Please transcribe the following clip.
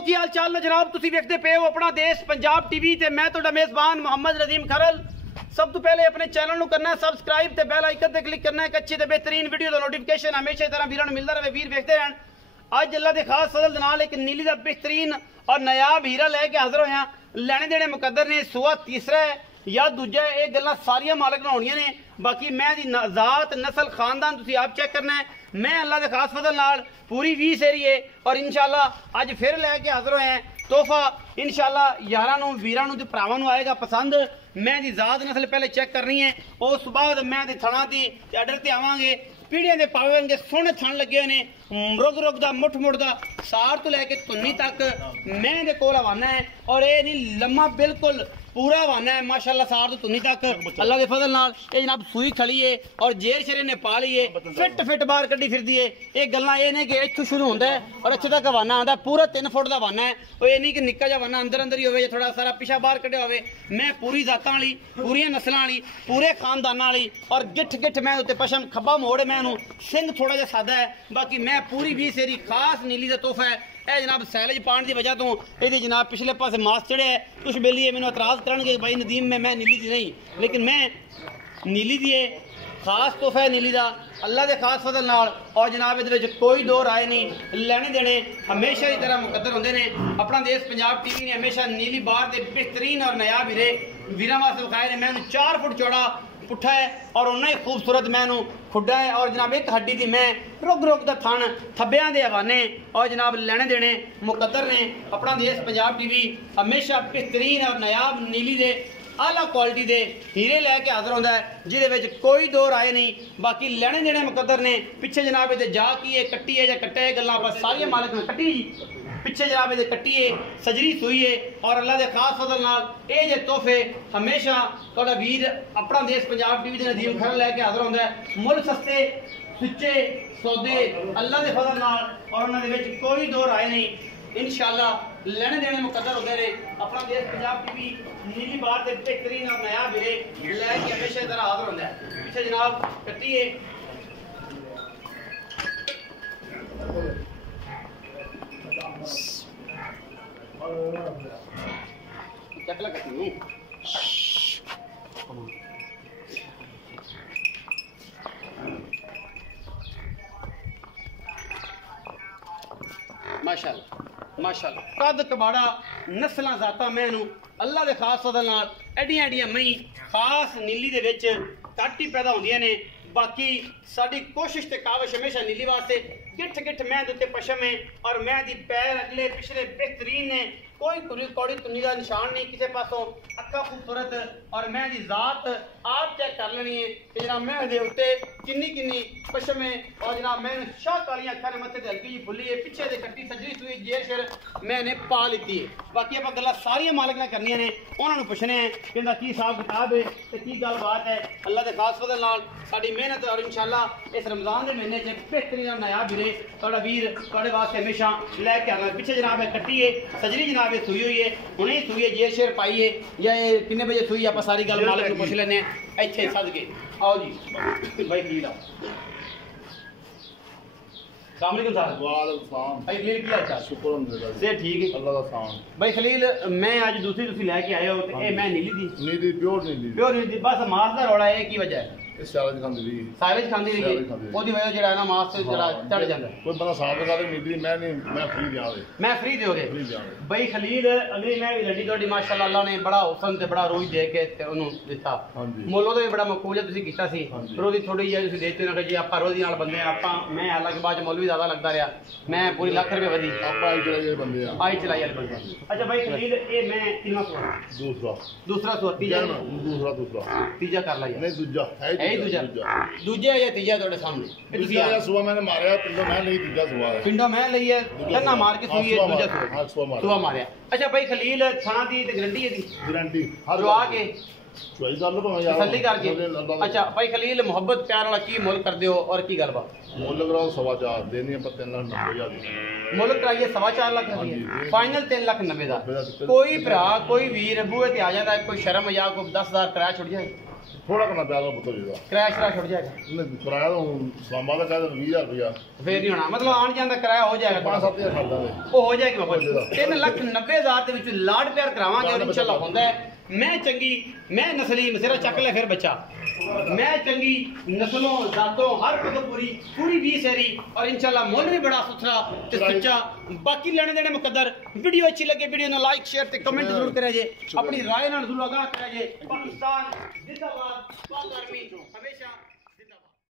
की हाल चाल ने जनाब, तुसी वेखदे पे हो अपना देश पंजाब टीवी ते मैं तुहाडा मेज़बान मोहम्मद रजीम खरल। सब तो पहले अपने चैनल नूं करना है सबसक्राइब ते बेल आइकन ते क्लिक करना है। एक अच्छी ते बेहतरीन वीडियो दा नोटिफिकेशन हमेशा की तरह वीरां नूं मिलदा रहे, वीर वेखदे रहन। अज अल्लाह दे खास फजल दे नाल एक नीली दा बेहतरीन और नायाब हीरा लैके हाजिर होया। लैने देने मुकद्दर ने, सुआ तीसरा है या दूजा है, ये गल्लां सारियां मालक नाल होणियां ने। बाकी मैं दी ज़ात नस्ल खानदान तुसीं आप चेक करना है। मैं अल्लाह के खास फजल नाल पूरी 20 एरी है और इंशाल्लाह अज फिर लैके हाजिर होए हैं तोहफा। इंशाल्लाह यारां नूं वीरां नूं ते भरावां नूं आएगा पसंद। मैं दी ज़ात नस्ल पहले चेक करनी है, उस बाद मैं दी थणा दी आर्डर ते आवांगे। पीढ़ियां दे पावेंगे, सोहने थण लगे ने, रुग रुग दा मुठ मुठ दा सार तो लैके धुन्नी तक मैं दे कोल हवाना है। और ये नहीं लम्मा बिल्कुल पूरा हवाना है माशाल्लाह, सार तो धुन्नी तक अल्लाह के फजल नाल। ये जनाब सूई खड़ी है और जेर शेरे ने पा ली है, फिट फिट बाहर कड्डी फिरदी है। ये गल्लां ये ने कि इत्थों शुरू होंदा है और इत्थे तक हवाना आंदा, पूरा 3 फुट दा हवाना है। और ये नहीं कि निक्का जिहा हवाना अंदर अंदर ही होवे, थोड़ा सारा पिछा बाहर कड्डिया होवे। मैं पूरी जातां वाली, पूरी नस्लां वाली, पूरे खानदानां वाली और गिठ गिठ मैं उत्ते पशम खब्बा मोड़ मैं सिंह थोड़ा जिहा सादा है। बाकी मैं पूरी 20 एरी खास नीली दा तोहफा है। ए जनाब सैलेज पाने की वजह तो ये जनाब पिछले पासे मास चढ़े है। कुछ बेली है मैंने एतराज़ करनगे भाई नदीम में मैं नीली दी नहीं, लेकिन मैं नीली दी है। खास तोहफा है नीली दा अल्लाह के खास फजल नाल। और जनाब ये कोई दो राय नहीं, लैने देने हमेशा की तरह मुकद्दर होंदे ने। अपना देश पंजाब टीवी ने हमेशा नीली बार के बेहतरीन और नायाब हीरे वीरां वास्ते विखाए ने। मैं 4 फुट चौड़ा पुट्ठा है और उन्ना ही खूबसूरत मैनू खुड्डा है। और जनाब एक हड्डी दी मैं रुग रुग दा थण थब्बियां दे हवाने और जनाब लैने देने मुकद्दर ने। अपना देश पंजाब टीवी हमेशा बेहतरीन और नायाब नीली दे आला क्वालिटी दे हीरे लैके हाजिर होंदा है, जिहदे विच कोई दो राय नहीं। बाकी लैने देने मुकद्दर ने। पिछे जनाब ये जा की है, कट्टी है या कट्टा है, गल्लां बस सारियां मालक ने कट्टी जी। पिछे जनाब ये कट्टी है, सजरी सुई है। और अल्लाह के खास फजल नाल ये जे तोहफे हमेशा तुहाडा वीर अपना देश पंजाब टीवी दे नदीम खरल लैके हाजिर होंदा है। मुल सस्ते सुच्चे सौदे अल्लाह के फजल नाल और उन्हां दे विच कोई दो राय नहीं। इंशाल्लाह लेने देने मुकद्दर होंदे ने। अपना देश पंजाब टीवी नीली बार से बेहतरीन और नया हीरे लैके हमेशा तरह हाजिर होंदा है। पिछे जनाब कट्टी है, माशाल्लाह माशाल्लाह कद कबाड़ा नस्लां जाता मैनू अल्लाह के खास फजल नाल एडियां एडियां मई खास नीली दे विच घट ही पैदा होंदियां ने। बाकी साडी कोशिश ते काविश हमेशा नीली वास्ते गिठ गिठ मैं दे पशम है और मैं दी पैर अगले पिछले बेहतरीन ने। कोई कौड़ी तुन्नी का निशान नहीं किसी पासों, अक्खा खूबसूरत। और मैं दी ज़ात आप चेक कर लेनी है कि जनाब मैं दे उत्ते किन्नी किन्नी पशम है। और जनाब मैं शाह कालियां अक्खां ने मत्थे ते हल्की जी फुल्ली है, पिछे दे कट्टी सजरी सुई जेर शेर मैंने पा लीती है। बाकी आप गल्लां सारियां मालक ने करनियां ने, उन्होंने पुछने हैं कि इहदा की हिसाब किताब है ते की गलबात है। अल्लाह के खास फजल नाल साडी मेहनत और इंशाल्लाह इस रमज़ान के महीने च बेहतरीन नायाब हीरे तुहाडा वीर तुहाडे वास्ते हमेशा लैके आना। पिछे जनाब कट्टी है सजरी जनाब सुई हुई है, हुणे ही सुई है, जेर शेर पाई है या ये किन्ने बजे सुई आप सारी गल मालिक को पुछ लेने इत्थे सद के। आओ जी भाई खलील आओ। अस्सलाम वालेकुम साहब। वालेकुम सलाम। भाई खलील की हाल चाल? शुक्र अल्लाह से ठीक है अल्लाह दा सामान। भाई खलील मैं आज दूसरी तुसी लेके आए हो ते ए मैं नीली दी नीली प्योर नीली प्योर नीली दी बस मास दा रोड़ा है, की वजह है? इस साल दी खांदी रही साइलेज खांदी रही ओदी वजह जेड़ा ना मास ते जरा चढ़ जांदा। कोई बंदा साफ लगा दे नीली मैं नहीं, मैं फ्री दियावे, मैं फ्री दोगे फ्री दियावे। भाई खलील अगली मैं भी लड़ी तोड़ी माशाल्लाह अल्लाह ने बड़ा हुसन ते बड़ा रोज दे के ते ओनु दिता। हां जी मोलो तो भी बड़ा मकबूल है तुसी कीता सी। पर ओदी थोड़ी जी तुसी देते ना कि जी आपा रोजी नाल बंदे आपा मैं हालांकि बाद मौलवी ज्यादा लगदा रहा, मैं पूरी लाख रुपए वधी आप आई चले बंदे आ आई चलाई वाले बंदे। अच्छा भाई खलील ए मैं कितना सुआ दूसरा दूसरा सुआ तीजा दूसरा तीजा कर लिया नहीं दूजा है दूजा दूजा या तीजा तोड़े सामने दूसरा या सुआ मैंने मारया पिंडो मैं नहीं दूजा सुआ है पिंडो मैं लई है गन्ना मार के सुई है दूजा हां सुआ मारया। अच्छा भाई खलील थाना दी ते गारंटी है दी गारंटी हर जो आके चोई कर लो भाई यार तसल्ली करके। अच्छा भाई खलील मोहब्बत प्यार वाला की मोल कर दियो और की गलबात? मोल कराओ 4.5 देनी है पर 3,90,000 मुल्क कराइए 4.25 लाख रुपये फाइनल 3,90,000 का। कोई भरा कोई वीर बूहे ते आ जाता है, कोई शर्म या कोई 10,000 किराया छुट जाए ਥੋੜਾ ਕਰਨਾ ਪਿਆ ਉਹ ਪੁੱਤਰ ਜੀ ਦਾ ਕਿਰਾਇਆ ਸ਼ਰਾ ਛੁੱਟ ਜਾਏਗਾ ਨਹੀਂ ਕਿਰਾਇਆ ਤਾਂ ਹੁਣ ਇਸਲਾਮਾਬਾਦ ਦਾ ਕਹਿੰਦੇ 20000 ਰੁਪਇਆ ਫੇਰ ਨਹੀਂ ਹੋਣਾ ਮਤਲਬ ਆਣ ਜਾਣ ਦਾ ਕਿਰਾਇਆ ਹੋ ਜਾਏਗਾ 5-7 ਹਜ਼ਾਰ ਖਰਚਾ ਦੇ ਉਹ ਹੋ ਜਾਏਗੀ ਬਾਬਾ ਜੀ 3,90,000 ਦੇ ਵਿੱਚ ਲਾਡ ਪਿਆਰ ਕਰਾਵਾਂਗੇ ਔਰ ਇਨਸ਼ਾਅੱਲਾ ਹੁੰਦਾ ਹੈ मैं चंगी मैं नस्ली मसेरा चक ले फिर बच्चा मैं चंगी नस्लों जातों हर कुछ पूरी 20 है और इंशाल्लाह मोल भी बड़ा सुथरा ते सच्चा बाकी लेने देने मुकद्दर वीडियो अच्छी लगे वीडियो ने लाइक शेयर ते कमेंट जरूर करे जे अपनी राय नाल जरूर आगाह करे जे पाकिस्तान जिंदाबाद पाक आर्मी हमेशा